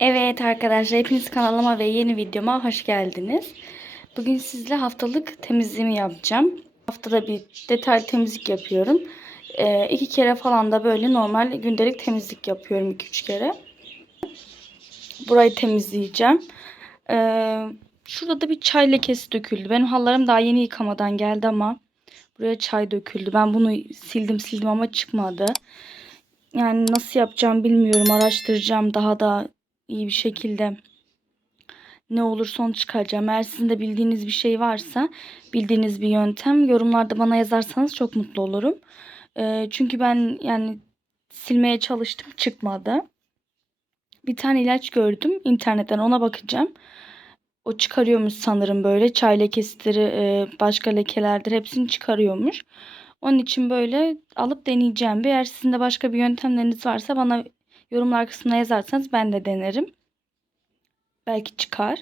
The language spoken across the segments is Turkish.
Evet arkadaşlar, hepiniz kanalıma ve yeni videoma hoş geldiniz. Bugün sizle haftalık temizliğimi yapacağım. Haftada bir detaylı temizlik yapıyorum. 2 kere falan da böyle normal gündelik temizlik yapıyorum, 2-3 kere. Burayı temizleyeceğim. Şurada da bir çay lekesi döküldü. Benim hallarım daha yeni yıkamadan geldi ama buraya çay döküldü. Ben bunu sildim ama çıkmadı. Yani nasıl yapacağım bilmiyorum. Araştıracağım daha da iyi bir şekilde. Ne olur sonuç çıkaracağım. Eğer sizin de bildiğiniz bir şey varsa, bildiğiniz bir yöntem yorumlarda bana yazarsanız çok mutlu olurum. Çünkü ben yani silmeye çalıştım, çıkmadı. Bir tane ilaç gördüm internetten, ona bakacağım. O çıkarıyormuş sanırım böyle. Çay lekesidir, başka lekelerdir, hepsini çıkarıyormuş. Onun için böyle alıp deneyeceğim. Eğer sizin de başka bir yöntemleriniz varsa bana yorumlar kısmına yazarsanız ben de denerim. Belki çıkar.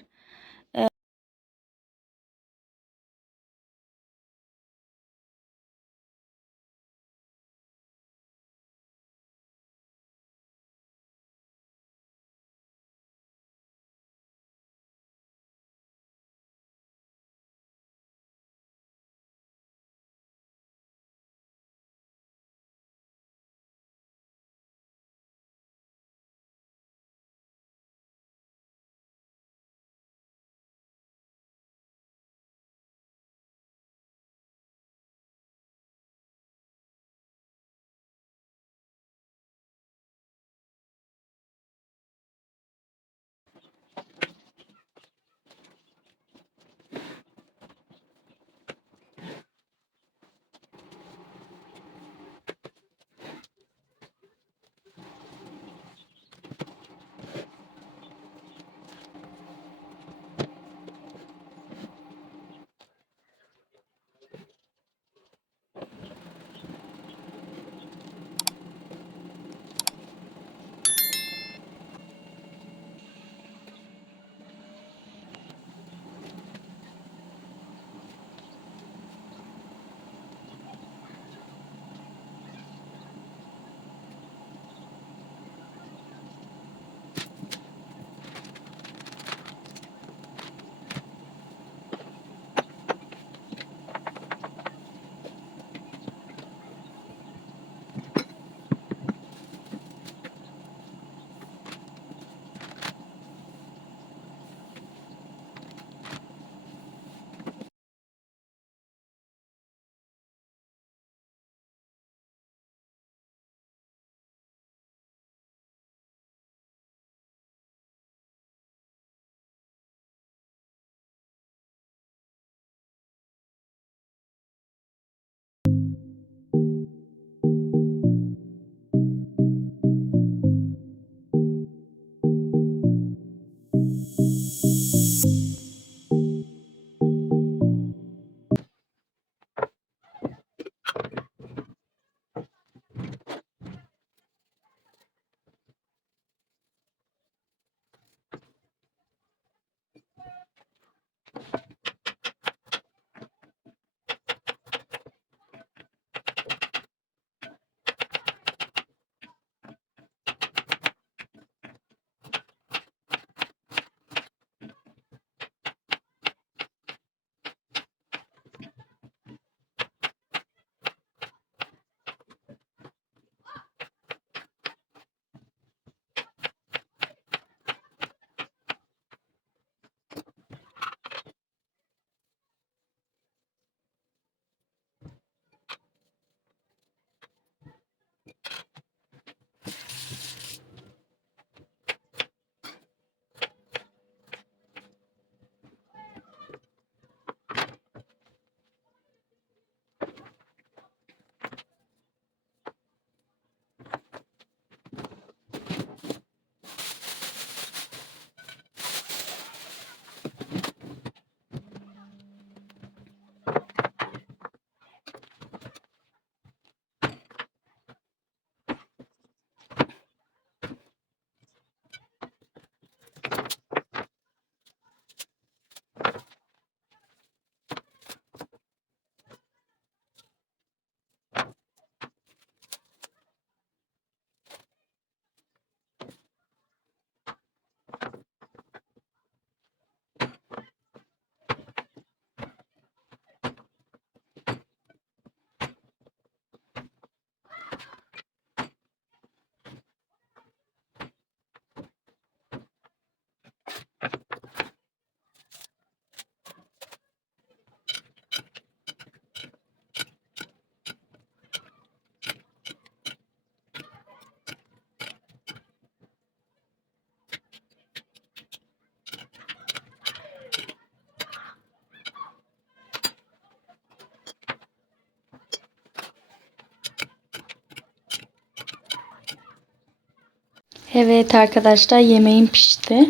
Evet arkadaşlar, yemeğim pişti.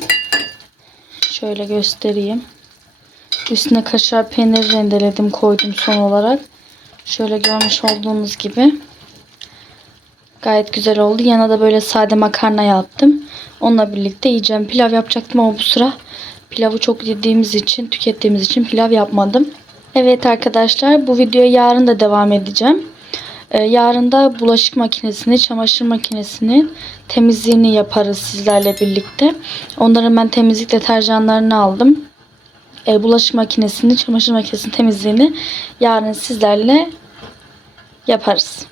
Şöyle göstereyim. Üstüne kaşar peynir rendeledim, koydum son olarak. Şöyle görmüş olduğunuz gibi. Gayet güzel oldu. Yana da böyle sade makarna yaptım. Onunla birlikte yiyeceğim. Pilav yapacaktım ama bu sıra pilavı çok yediğimiz için, tükettiğimiz için pilav yapmadım. Evet arkadaşlar, bu videoya yarın da devam edeceğim. Yarın da bulaşık makinesini, çamaşır makinesinin temizliğini yaparız sizlerle birlikte. Onların ben temizlik deterjanlarını aldım. Bulaşık makinesini, çamaşır makinesinin temizliğini yarın sizlerle yaparız.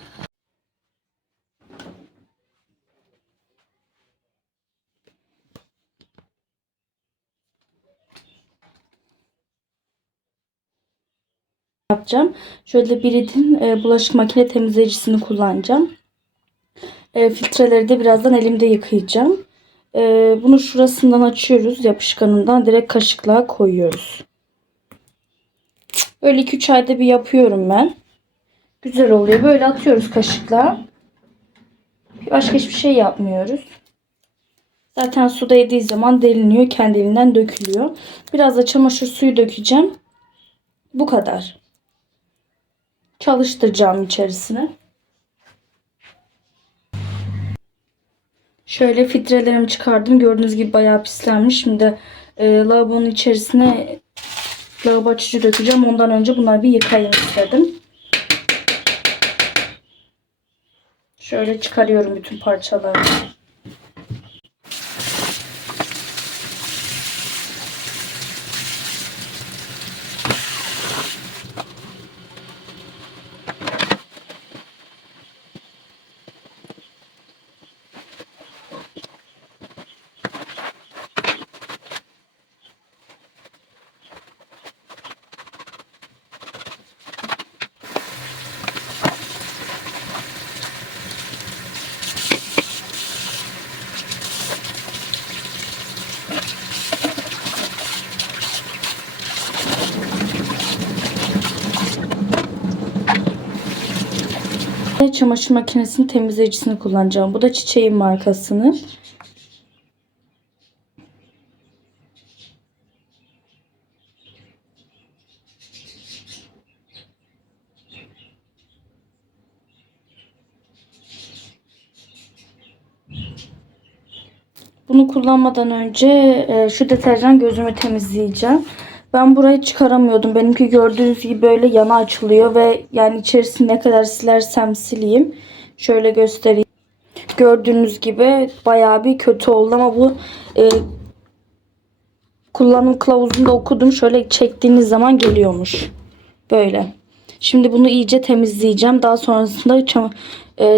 Yapacağım. Şöyle Birid'in bulaşık makine temizleyicisini kullanacağım. Filtreleri de birazdan elimde yıkayacağım. Bunu şurasından açıyoruz. Yapışkanından direkt kaşıkla koyuyoruz. Böyle 2-3 ayda bir yapıyorum ben. Güzel oluyor. Böyle atıyoruz kaşıkla. Başka hiçbir şey yapmıyoruz. Zaten suda yediği zaman deliniyor. Kendiliğinden dökülüyor. Biraz da çamaşır suyu dökeceğim. Bu kadar. Çalıştıracağım içerisine. Şöyle filtrelerimi çıkardım. Gördüğünüz gibi bayağı pislenmiş. Şimdi lavabonun içerisine lavabo açıcı dökeceğim. Ondan önce bunları bir yıkayayım istedim. Şöyle çıkarıyorum bütün parçalarını. Çamaşır makinesinin temizleyicisini kullanacağım. Bu da Çiçeğin markasının. Bunu kullanmadan önce şu deterjan gözümü temizleyeceğim. Ben burayı çıkaramıyordum. Benimki gördüğünüz gibi böyle yana açılıyor ve yani içerisini ne kadar silersem sileyim. Şöyle göstereyim. Gördüğünüz gibi bayağı bir kötü oldu ama bu kullanım kılavuzunda okudum. Şöyle çektiğiniz zaman geliyormuş. Böyle. Şimdi bunu iyice temizleyeceğim. Daha sonrasında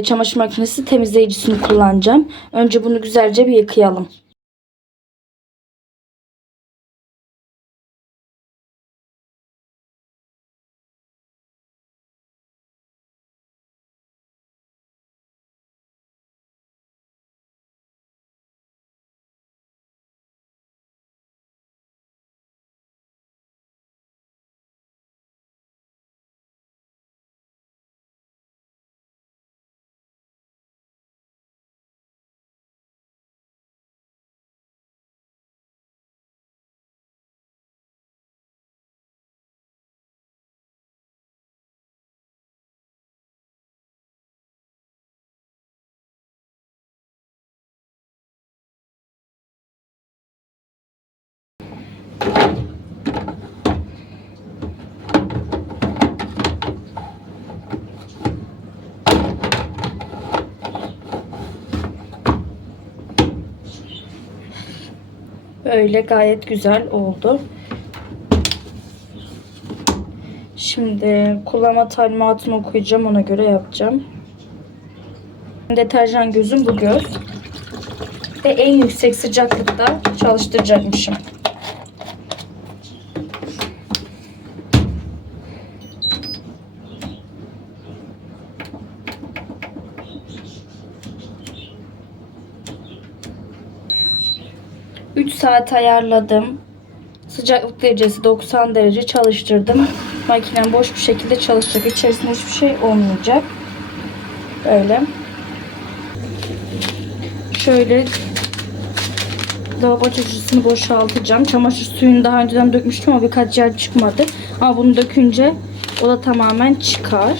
çamaşır makinesi temizleyicisini kullanacağım. Önce bunu güzelce bir yıkayalım. Böyle gayet güzel oldu. Şimdi kullanma talimatını okuyacağım. Ona göre yapacağım. Deterjan gözüm bu göz. Ve en yüksek sıcaklıkta çalıştıracakmışım. Üç saat ayarladım. Sıcaklık derecesi 90 derece çalıştırdım. Makinem boş bir şekilde çalışacak. İçerisinde hiçbir şey olmayacak. Böyle. Şöyle lavabo çamaşırını boşaltacağım. Çamaşır suyunu daha önceden dökmüştüm ama birkaç yer çıkmadı. Ama bunu dökünce o da tamamen çıkar.